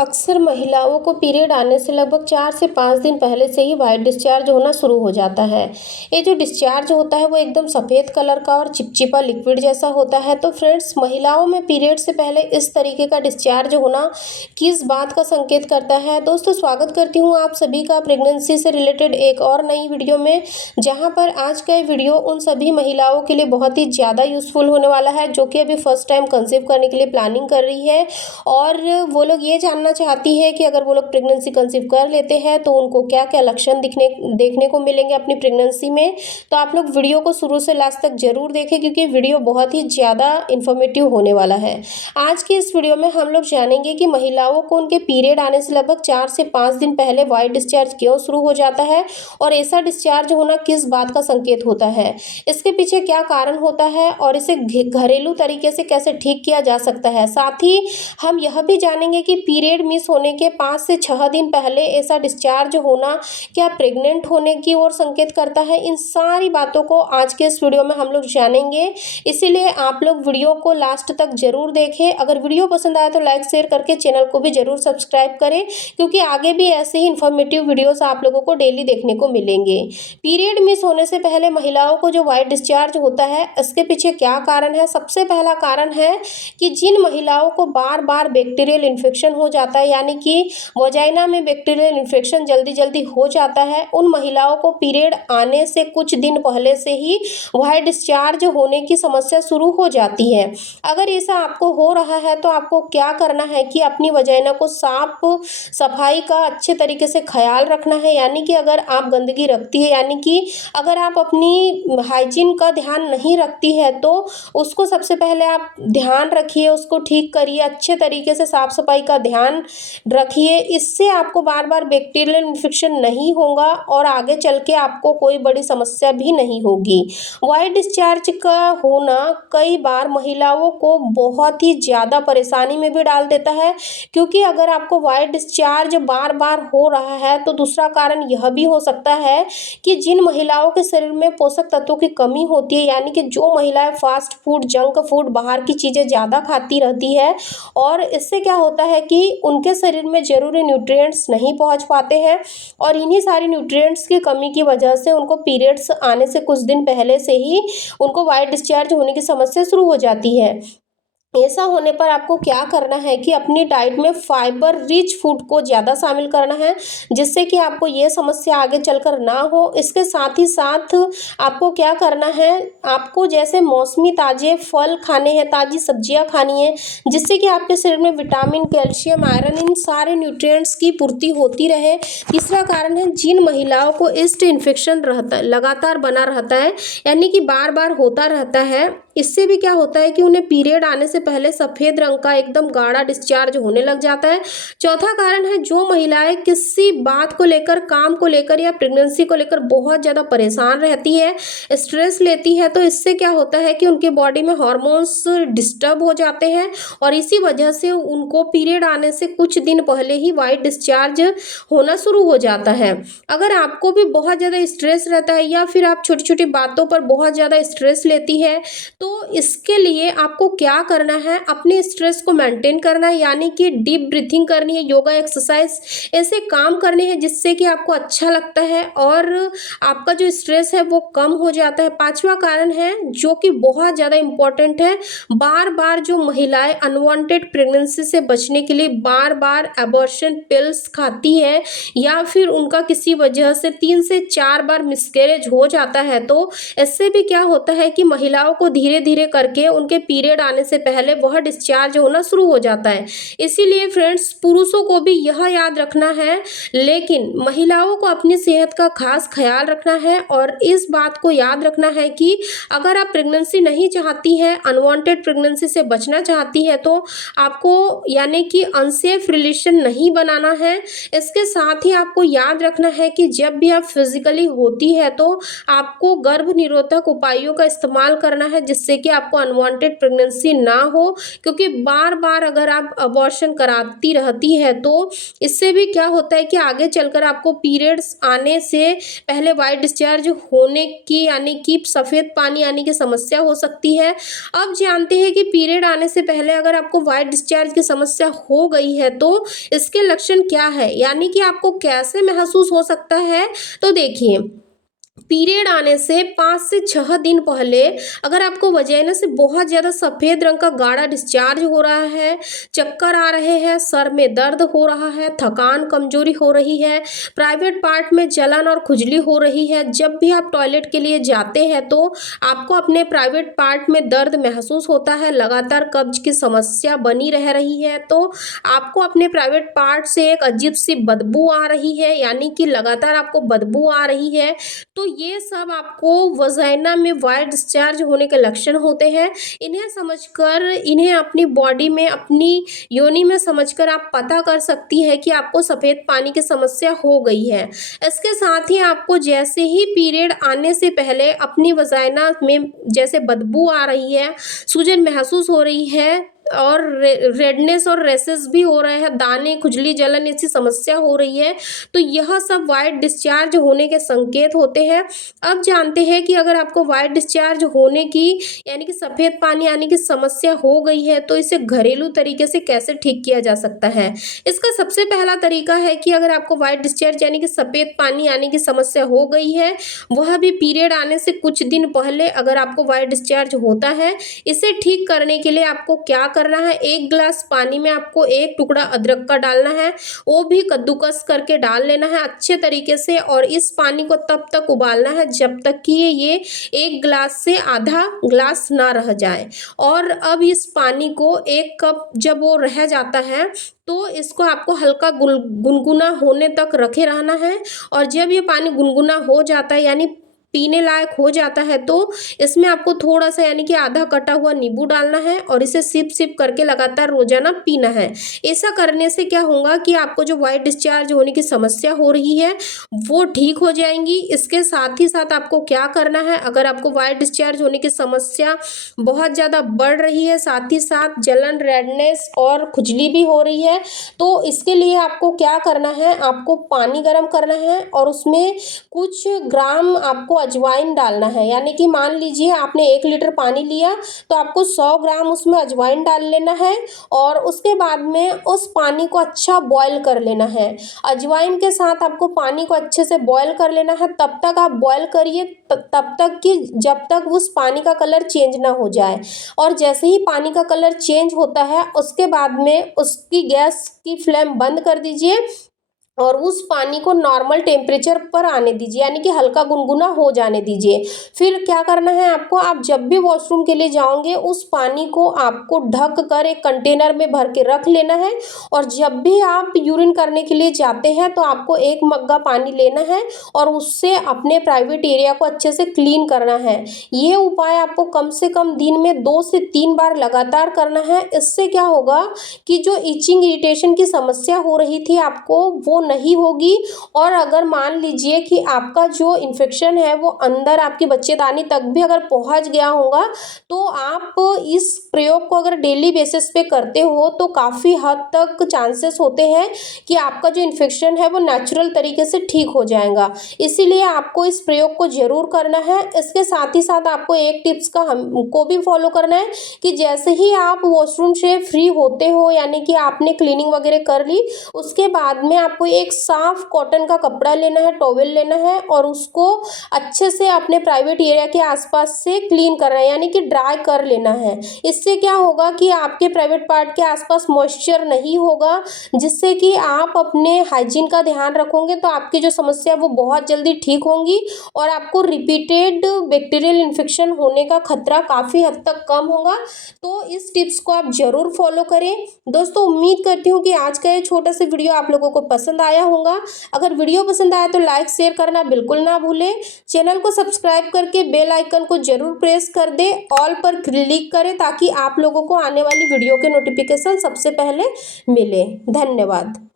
अक्सर महिलाओं को पीरियड आने से लगभग 4 से 5 दिन पहले से ही वाइट डिस्चार्ज होना शुरू हो जाता है। ये जो डिस्चार्ज होता है वो एकदम सफ़ेद कलर का और चिपचिपा लिक्विड जैसा होता है। तो फ्रेंड्स, महिलाओं में पीरियड से पहले इस तरीके का डिस्चार्ज होना किस बात का संकेत करता है? दोस्तों, स्वागत करती हूँ आप सभी का प्रेगनेंसी से रिलेटेड एक और नई वीडियो में, जहाँ पर आज का ये वीडियो उन सभी महिलाओं के लिए बहुत ही ज़्यादा यूज़फुल होने वाला है जो कि अभी फर्स्ट टाइम कंसीव करने के लिए प्लानिंग कर रही है और वो लोग ये जानना चाहती है कि अगर वो लोग प्रेगनेंसी कंसीव कर लेते हैं तो उनको क्या क्या लक्षण देखने को मिलेंगे अपनी प्रेगनेंसी में। तो आप लोग वीडियो को शुरू से लास्ट तक जरूर देखें, क्योंकि वीडियो बहुत ही ज़्यादा इन्फॉर्मेटिव होने वाला है। आज की इस वीडियो में हम लोग जानेंगे कि महिलाओं को उनके पीरियड आने से लगभग 4 से 5 दिन पहले वाइट डिस्चार्ज क्यों शुरू हो जाता है और ऐसा डिस्चार्ज होना किस बात का संकेत होता है, इसके पीछे क्या कारण होता है और इसे घरेलू तरीके से कैसे ठीक किया जा सकता है। साथ ही हम यह भी जानेंगे कि पीरियड मिस होने के 5 से 6 दिन पहले ऐसा डिस्चार्ज होना क्या प्रेग्नेंट होने की ओर संकेत करता है। इन सारी बातों को आज के इस वीडियो में हम लोग जानेंगे, इसीलिए आप लोग वीडियो को लास्ट तक जरूर देखें। अगर वीडियो पसंद आए तो लाइक शेयर करके चैनल को भी जरूर सब्सक्राइब करें, क्योंकि आगे भी ऐसे ही इन्फॉर्मेटिव वीडियोस आप लोगों को डेली देखने को मिलेंगे। पीरियड मिस होने से पहले महिलाओं को जो वाइट डिस्चार्ज होता है, इसके पीछे क्या कारण है? सबसे पहला कारण है कि जिन महिलाओं को बार बार बैक्टीरियल इन्फेक्शन हो जाता है, यानी कि वजाइना में बैक्टीरियल इन्फेक्शन जल्दी जल्दी हो जाता है, उन महिलाओं को पीरियड आने से कुछ दिन पहले से ही वाइट डिस्चार्ज होने की समस्या शुरू हो जाती है। अगर ऐसा आपको हो रहा है तो आपको क्या करना है कि अपनी वजाइना को साफ सफाई का अच्छे तरीके से ख्याल रखना है। यानी कि अगर आप गंदगी रखती है, यानी कि अगर आप अपनी हाइजीन का ध्यान नहीं रखती है, तो उसको सबसे पहले आप ध्यान रखिए, उसको ठीक करिए, अच्छे तरीके से साफ सफाई का ध्यान रखिए। इससे आपको बार बार बैक्टीरियल इन्फेक्शन नहीं होगा और आगे चल के आपको कोई बड़ी समस्या भी नहीं होगी। वाइट डिस्चार्ज का होना कई बार महिलाओं को बहुत ही ज़्यादा परेशानी में भी डाल देता है, क्योंकि अगर आपको वाइट डिस्चार्ज बार बार हो रहा है तो दूसरा कारण यह भी हो सकता है कि जिन महिलाओं के शरीर में पोषक तत्वों की कमी होती है, यानी कि जो महिलाएं फास्ट फूड, जंक फूड, बाहर की चीज़ें ज़्यादा खाती रहती है, और इससे क्या होता है कि उनके शरीर में ज़रूरी न्यूट्रिएंट्स नहीं पहुंच पाते हैं और इन्हीं सारी न्यूट्रिएंट्स की कमी की वजह से उनको पीरियड्स आने से कुछ दिन पहले से ही उनको वाइट डिस्चार्ज होने की समस्या शुरू हो जाती है। ऐसा होने पर आपको क्या करना है कि अपनी डाइट में फाइबर रिच फूड को ज़्यादा शामिल करना है, जिससे कि आपको ये समस्या आगे चलकर ना हो। इसके साथ ही साथ आपको क्या करना है, आपको जैसे मौसमी ताज़े फल खाने हैं, ताज़ी सब्जियां खानी है, जिससे कि आपके शरीर में विटामिन, कैल्शियम, आयरन, इन सारे न्यूट्रिएंट्स की पूर्ति होती रहे। तीसरा कारण है, जिन महिलाओं को ईस्ट इन्फेक्शन रहता लगातार बना रहता है, यानी कि बार बार होता रहता है, इससे भी क्या होता है कि उन्हें पीरियड आने से पहले सफ़ेद रंग का एकदम गाढ़ा डिस्चार्ज होने लग जाता है। चौथा कारण है, जो महिलाएं किसी बात को लेकर, काम को लेकर या प्रेगनेंसी को लेकर बहुत ज़्यादा परेशान रहती है, स्ट्रेस लेती है, तो इससे क्या होता है कि उनके बॉडी में हार्मोन्स डिस्टर्ब हो जाते हैं और इसी वजह से उनको पीरियड आने से कुछ दिन पहले ही वाइट डिस्चार्ज होना शुरू हो जाता है। अगर आपको भी बहुत ज़्यादा स्ट्रेस रहता है या फिर आप छोटी छोटी बातों पर बहुत ज़्यादा स्ट्रेस लेती है, तो इसके लिए आपको क्या करना है, अपने स्ट्रेस को मेंटेन करना है, यानी कि डीप ब्रीथिंग करनी है, योगा, एक्सरसाइज, ऐसे काम करने हैं जिससे कि आपको अच्छा लगता है और आपका जो स्ट्रेस है वो कम हो जाता है। पांचवा कारण है, जो कि बहुत ज़्यादा इम्पोर्टेंट है, बार बार जो महिलाएं अनवांटेड प्रेगनेंसी से बचने के लिए बार बार एबॉर्शन पिल्स खाती है या फिर उनका किसी वजह से 3 से 4 बार मिसकैरेज हो जाता है, तो इससे भी क्या होता है कि महिलाओं को धीरे धीरे करके उनके पीरियड आने से पहले वह डिस्चार्ज होना शुरू हो जाता है। इसीलिए फ्रेंड्स, पुरुषों को भी यह याद रखना है, लेकिन महिलाओं को अपनी सेहत का खास ख्याल रखना है और इस बात को याद रखना है कि अगर आप प्रेगनेंसी नहीं चाहती हैं, अनवांटेड प्रेगनेंसी से बचना चाहती है, तो आपको यानी कि अनसेफ रिलेशन नहीं बनाना है। इसके साथ ही आपको याद रखना है कि जब भी आप फिजिकली होती है तो आपको गर्भ निरोधक उपायों का इस्तेमाल करना है, जिससे कि आपको अनवांटेड प्रेगनेंसी ना हो, क्योंकि बार बार अगर आप अबॉर्शन कराती रहती है तो इससे भी क्या होता है कि आगे चलकर आपको पीरियड्स आने से पहले वाइट डिस्चार्ज होने की यानी कि सफ़ेद पानी आने की समस्या हो सकती है। अब जानते हैं कि पीरियड आने से पहले अगर आपको वाइट डिस्चार्ज की समस्या हो गई है तो इसके लक्षण क्या है, यानी कि आपको कैसे महसूस हो सकता है। तो देखिए, पीरियड आने से 5 से 6 दिन पहले अगर आपको वजाइना से बहुत ज़्यादा सफ़ेद रंग का गाढ़ा डिस्चार्ज हो रहा है, चक्कर आ रहे हैं, सर में दर्द हो रहा है, थकान कमजोरी हो रही है, प्राइवेट पार्ट में जलन और खुजली हो रही है, जब भी आप टॉयलेट के लिए जाते हैं तो आपको अपने प्राइवेट पार्ट में दर्द महसूस होता है, लगातार कब्ज की समस्या बनी रह रही है, तो आपको अपने प्राइवेट पार्ट से एक अजीब सी बदबू आ रही है, यानी कि लगातार आपको बदबू आ रही है, तो ये सब आपको वजाइना में वाइट डिस्चार्ज होने के लक्षण होते हैं। इन्हें समझकर, इन्हें अपनी बॉडी में, अपनी योनि में समझकर आप पता कर सकती है कि आपको सफ़ेद पानी की समस्या हो गई है। इसके साथ ही आपको जैसे ही पीरियड आने से पहले अपनी वजाइना में जैसे बदबू आ रही है, सूजन महसूस हो रही है और रेडनेस और रेसेस भी हो रहे हैं, दाने, खुजली, जलन ऐसी समस्या हो रही है, तो यह सब वाइट डिस्चार्ज होने के संकेत होते हैं। अब जानते हैं कि अगर आपको वाइट डिस्चार्ज होने की यानी कि सफ़ेद पानी आने की समस्या हो गई है तो इसे घरेलू तरीके से कैसे ठीक किया जा सकता है। इसका सबसे पहला तरीका है कि अगर आपको वाइट डिस्चार्ज यानी कि सफ़ेद पानी आने की समस्या हो गई है, वह भी पीरियड आने से कुछ दिन पहले अगर आपको वाइट डिस्चार्ज होता है, इसे ठीक करने के लिए आपको क्या करना है, 1 गिलास पानी में आपको 1 टुकड़ा अदरक का डालना है, वो भी कद्दूकस करके डाल लेना है अच्छे तरीके से, और इस पानी को तब तक उबालना है जब तक कि ये 1 गिलास से आधा गिलास ना रह जाए। और अब इस पानी को 1 कप जब वो रह जाता है तो इसको आपको हल्का गुनगुना होने तक रखे रहना है, और जब ये पानी गुनगुना हो जाता है यानी पीने लायक हो जाता है तो इसमें आपको थोड़ा सा यानी कि आधा कटा हुआ नींबू डालना है और इसे सिप सिप करके लगातार रोजाना पीना है। ऐसा करने से क्या होगा कि आपको जो वाइट डिस्चार्ज होने की समस्या हो रही है वो ठीक हो जाएंगी। इसके साथ ही साथ आपको क्या करना है, अगर आपको वाइट डिस्चार्ज होने की समस्या बहुत ज़्यादा बढ़ रही है, साथ ही साथ जलन, रेडनेस और खुजली भी हो रही है, तो इसके लिए आपको क्या करना है, आपको पानी गर्म करना है और उसमें कुछ ग्राम आपको अजवाइन डालना है। यानी कि मान लीजिए आपने 1 लीटर पानी लिया तो आपको 100 ग्राम उसमें अजवाइन डाल लेना है, और उसके बाद में उस पानी को अच्छा बॉयल कर लेना है। अजवाइन के साथ आपको पानी को अच्छे से बॉयल कर लेना है, तब तक आप बॉयल करिए, तब तक कि जब तक उस पानी का कलर चेंज ना हो जाए। और जैसे ही पानी का कलर चेंज होता है उसके बाद में उसकी गैस की फ्लेम बंद कर दीजिए और उस पानी को नॉर्मल टेम्परेचर पर आने दीजिए, यानी कि हल्का गुनगुना हो जाने दीजिए। फिर क्या करना है आपको, आप जब भी वॉशरूम के लिए जाओगे उस पानी को आपको ढक कर एक कंटेनर में भर के रख लेना है, और जब भी आप यूरिन करने के लिए जाते हैं तो आपको 1 मग्गा पानी लेना है और उससे अपने प्राइवेट एरिया को अच्छे से क्लीन करना है। ये उपाय आपको कम से कम दिन में 2 से 3 बार लगातार करना है। इससे क्या होगा कि जो इचिंग, इरिटेशन की समस्या हो रही थी आपको, वो नहीं होगी। और अगर मान लीजिए कि आपका जो इन्फेक्शन है वो अंदर आपकी बच्चेदानी तक भी अगर पहुंच गया होगा, तो आप इस प्रयोग को अगर डेली बेसिस पे करते हो तो काफ़ी हद तक चांसेस होते हैं कि आपका जो इन्फेक्शन है वो नेचुरल तरीके से ठीक हो जाएगा। इसीलिए आपको इस प्रयोग को ज़रूर करना है। इसके साथ ही साथ आपको एक टिप्स का हमको भी फॉलो करना है कि जैसे ही आप वॉशरूम से फ्री होते हो, यानी कि आपने क्लीनिंग वगैरह कर ली, उसके बाद में आपको एक साफ कॉटन का कपड़ा लेना है, टॉवेल लेना है, और उसको अच्छे से अपने प्राइवेट एरिया के आसपास से क्लीन करना है, यानी कि ड्राई कर लेना है। इससे क्या होगा कि आपके प्राइवेट पार्ट के आसपास मॉइस्चर नहीं होगा, जिससे कि आप अपने हाइजीन का ध्यान रखोगे तो आपकी जो समस्या है वो बहुत जल्दी ठीक होंगी और आपको रिपीटेड बैक्टीरियल इन्फेक्शन होने का खतरा काफ़ी हद तक कम होगा। तो इस टिप्स को आप ज़रूर फॉलो करें। दोस्तों, उम्मीद करती हूँ कि आज का ये छोटा सा वीडियो आप लोगों को पसंद आया होगा। अगर वीडियो पसंद आया तो लाइक शेयर करना बिल्कुल ना भूलें। चैनल को सब्सक्राइब करके बेल आइकन को जरूर प्रेस कर दें, ऑल पर क्लिक करें ताकि आप लोगों को आने वाली वीडियो के नोटिफिकेशन सबसे पहले मिले। धन्यवाद।